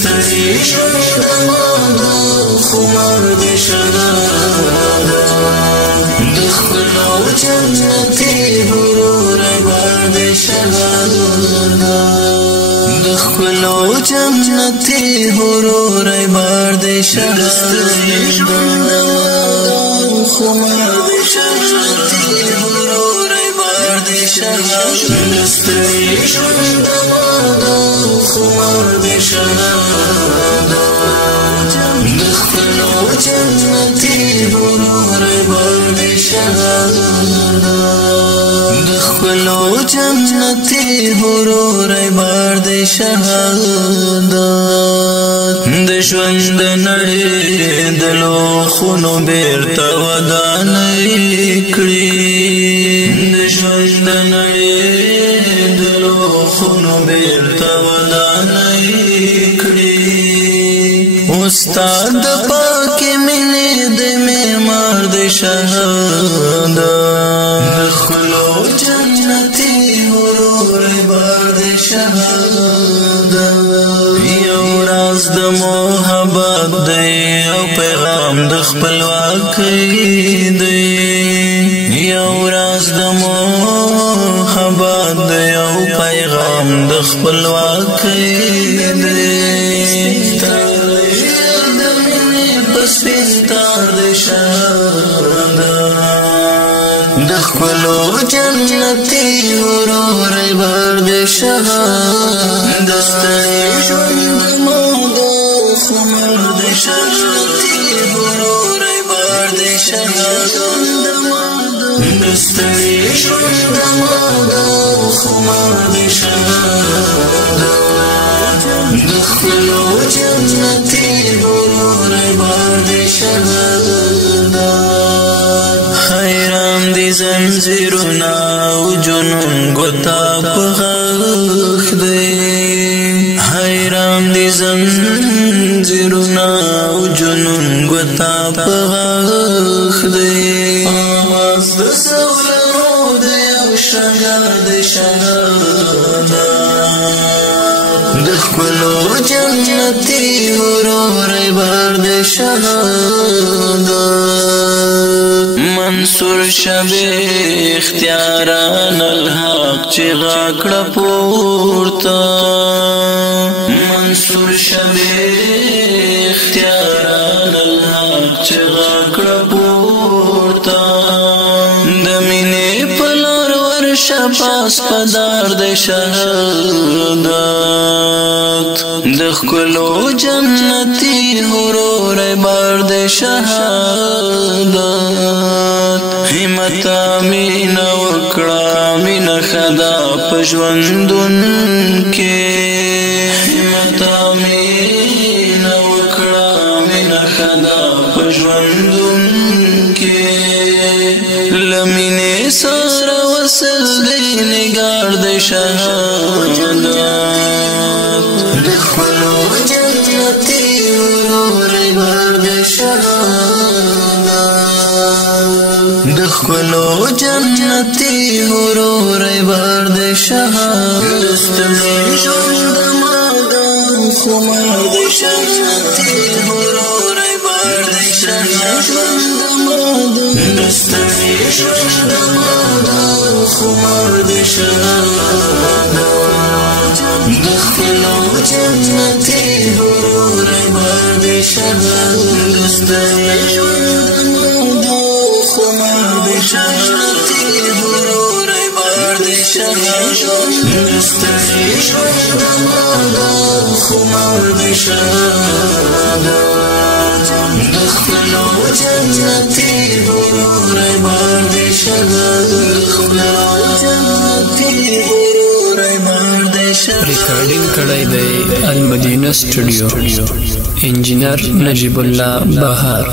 دستری شدما خمار بشدا دخلو جنتی غرور بار شهدا دخلو جنتی غرور بار شهدا خمار بشدتی غرور بار شهدا دستری شدما خمار بشدا دخلو جنتی غرور بار شهدا دخلو جنتی غرور بار شهدا د ژوند نړۍ د لوخونو بیرته ودانۍ کړي د ژوند نړۍ د لوخونو بیرته ودانۍ کړي استاد پاک مینې د معمار د شهدا دخلو جنتی غرور بار شهدا یو راز د محبت دی او پیغام د خپلواکۍ دی یو راز د محبت دی او پیغام د خپلواکۍ دی سپینتار د شهدا دخلو جنتی غرور بار شهدا دستری ژوند مودا خمار د شهادتي غرور بار شهدا دستری ژوند مودا خمار د شهدا دخلو جنتی غرور بار شهدا حیران دی زنجیرونه او جنون ګوتا په غاښ دی حیران دی زنجیرونه او جنون ګوتا په غاښ دی آواز د سولو دی او شهدا د شهدا دخلو جنتی غرور بار شهدا منصور شب اختیاران الحق چغا کړه پورته منصور شب اختیاران الحق چغا کړه پورته د مینې په لار ورشه پاس پدار د شهادت دخلو جنتی غرور بار شهادت همت امین وکړه مین خدا په ژوندون کې همت امین وکړه مین خدا په ژوندون کې لمینې سره وصل دی نگار د شهادت دخلو جنتی غرور بار شهدا دخلو جنتی غرور بار شهدا دستری ژوند مودا خمار د جنتی غرور بار شهدا دستری ژوند مودا خمار د شهدا دخلو جنتی غرور بار شهدا دستری ژوند مودا خمار د جنتی غرور بار شهدا دستری ژوند مودا خمار د شهدا دخلو جنتی غرور بار شهدا ریکارډینګ کړی دی المدینه سټوډیو انجینر نجیب الله بهار